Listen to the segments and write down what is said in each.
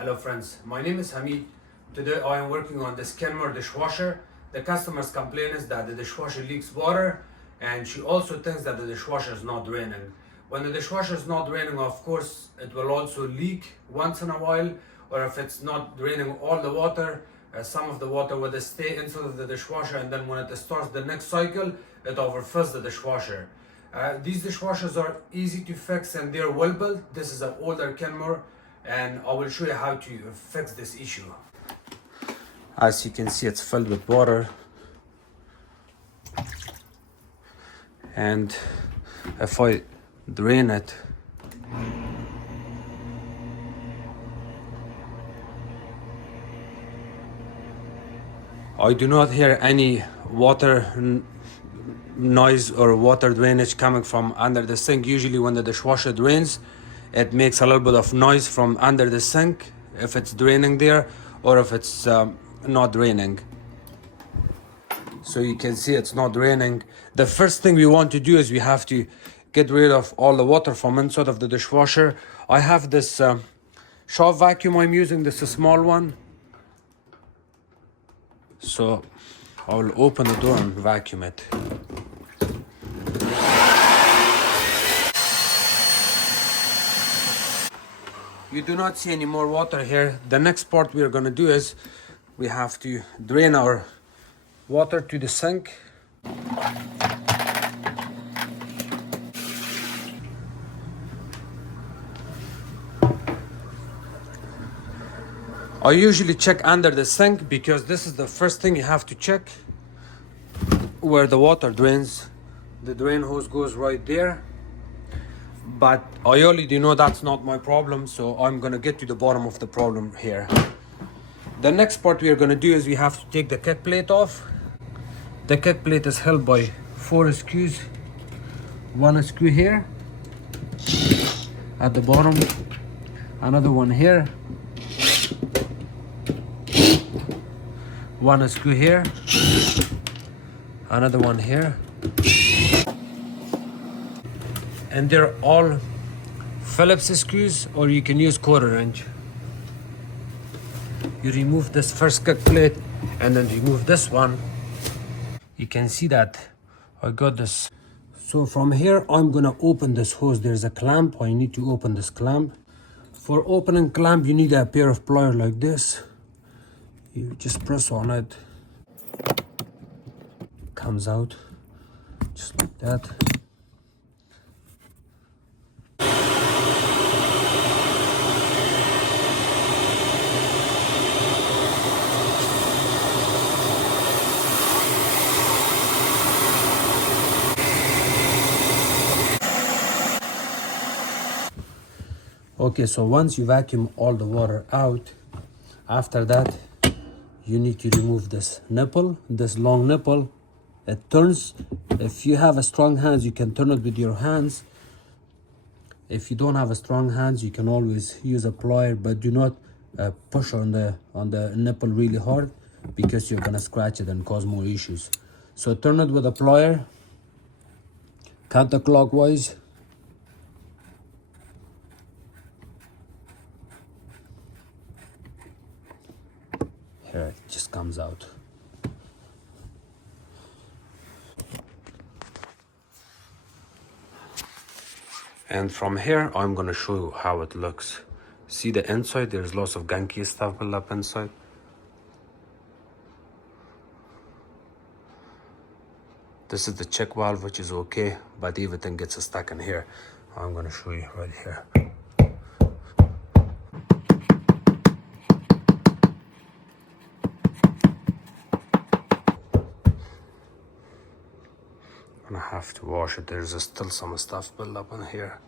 Hello friends, my name is Hamid. Today I am working on this Kenmore dishwasher. The customer's complaint is that the dishwasher leaks water, and she also thinks that the dishwasher is not draining. When the dishwasher is not draining, of course, it will also leak once in a while, or if it's not draining all the water, some of the water will stay inside of the dishwasher, and then when it starts the next cycle, it overfills the dishwasher. These dishwashers are easy to fix and they're well built. This is an older Kenmore, and I will show you how to fix this issue. As you can see, it's filled with water, and if I drain it, I do not hear any water noise or water drainage coming from under the sink. Usually when the dishwasher drains, it makes a little bit of noise from under the sink if it's draining there or if it's not draining. So you can see it's not draining. The first thing we want to do is we have to get rid of all the water from inside of the dishwasher. I have this shop vacuum I'm using. This is a small one. So I will open the door and vacuum it. You do not see any more water here. The next part we are going to do is we have to drain our water to the sink. I usually check under the sink because this is the first thing you have to check, where the water drains. The drain hose goes right there. But I already know that's not my problem, so I'm gonna get to the bottom of the problem here. The next part we are gonna do is we have to take the kick plate off. The kick plate is held by 4 screws. One screw here at the bottom, another one here, one screw here, another one here. And they're all Phillips screws, or you can use 1/4 inch. You remove this first kick plate and then remove this one. You can see that I got this. So from here I'm gonna open this hose. There's a clamp. I need to open this clamp. For opening clamp you need a pair of pliers like this. You just press on it. It comes out just like that. Okay, so once you vacuum all the water out, after that you need to remove this nipple, this long nipple. It turns. If you have a strong hands, you can turn it with your hands. If you don't have a strong hands, you can always use a plier, but do not push on the nipple really hard, because you're gonna scratch it and cause more issues. So turn it with a plier, counterclockwise. Here it just comes out. And from here, I'm gonna show you how it looks. See the inside, there's lots of gunky stuff built up inside. This is the check valve, which is okay, but everything gets stuck in here. I'm gonna show you right here. I have to wash it. There's still some stuff built up in here.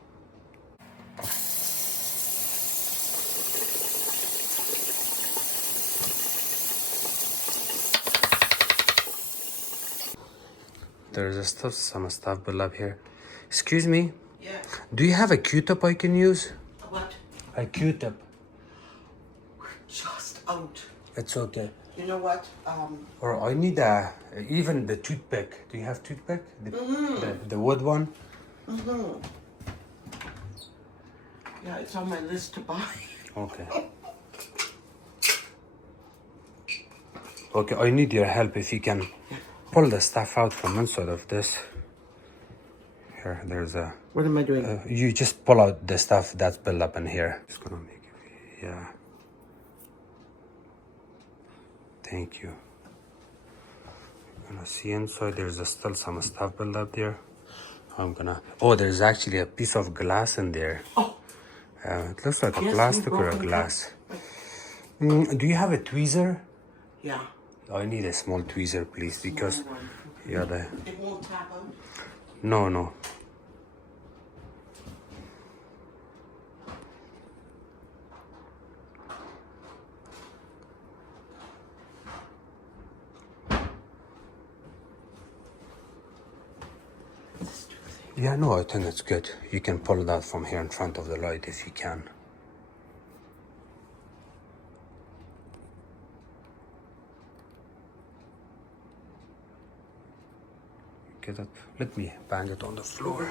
There's still some stuff built up here. Excuse me? Yeah. Do you have a Q-tip I can use? What? A Q-tip. Just out. It's okay. You know what? Or I need even the toothpick. Do you have toothpick? The wood one? Yeah, it's on my list to buy. Okay. Okay, I need your help if you can pull the stuff out from inside of this. Here, there's a... What am I doing? You just pull out the stuff that's built up in here. Just gonna make it, yeah. Thank you. You're gonna see inside there's still some stuff built up there. I'm gonna... Oh, there's actually a piece of glass in there. Oh. It looks like a plastic or a glass. Do you have a tweezer? Yeah. I need a small tweezer, please, because... Yeah, It won't tap out? No, no. Yeah, no, I think it's good. You can pull that from here in front of the light if you can. Get it? Let me bang it on the floor.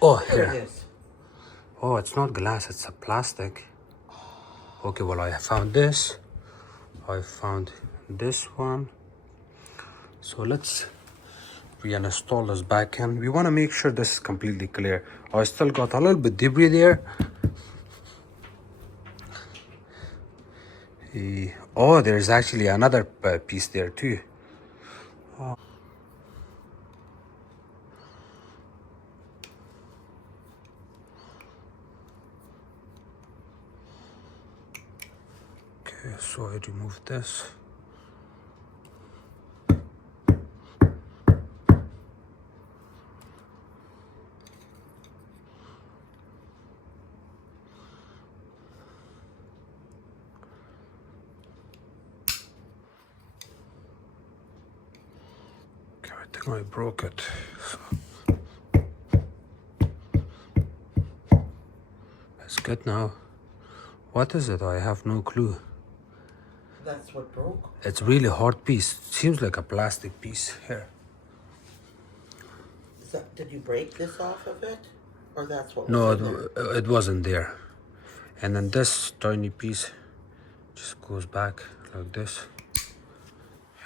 Oh, here. It is. Oh, it's not glass, it's a plastic. Okay, well, I found this. I found this one. So let's reinstall this back in. We want to make sure this is completely clear. I still got a little bit debris there. Oh, there's actually another piece there too. Oh. Okay, so I removed this. I think I broke it. It's good now. What is it? I have no clue. That's what broke? It's really hard piece. Seems like a plastic piece. Here. Did you break this off of it? Or that's what No, was in there? it wasn't there. And then this tiny piece just goes back like this.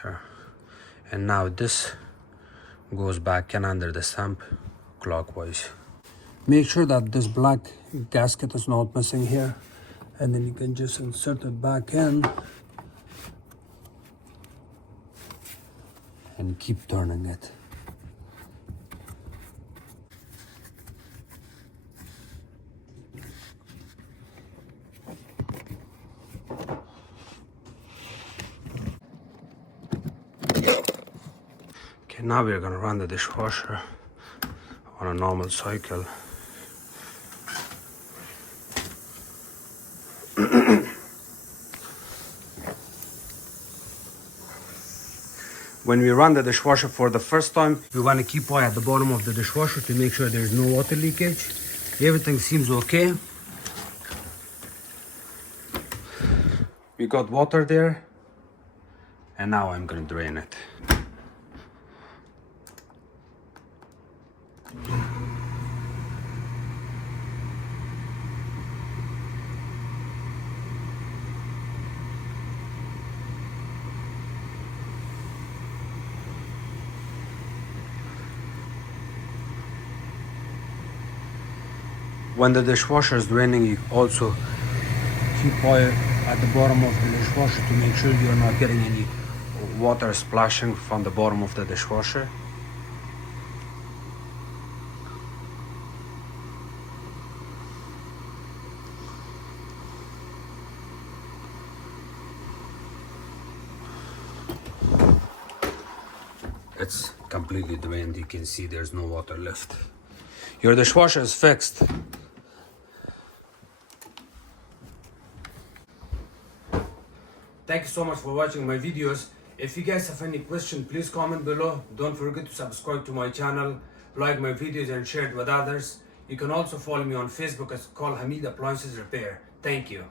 Here. And now this goes back in under the stamp clockwise. Make sure that this black gasket is not missing here. And then you can just insert it back in. And keep turning it. Okay, now we're gonna run the dishwasher on a normal cycle. When we run the dishwasher for the first time, we want to keep eye at the bottom of the dishwasher to make sure there's no water leakage. Everything seems okay. We got water there, and now I'm gonna drain it. When the dishwasher is draining, you also keep eye at the bottom of the dishwasher to make sure you're not getting any water splashing from the bottom of the dishwasher. It's completely drained. You can see there's no water left. Your dishwasher is fixed. Thank you so much for watching my videos. If you guys have any question, please comment below. Don't forget to subscribe to my channel, like my videos and share it with others. You can also follow me on Facebook as called Hamid Appliances Repair. Thank you.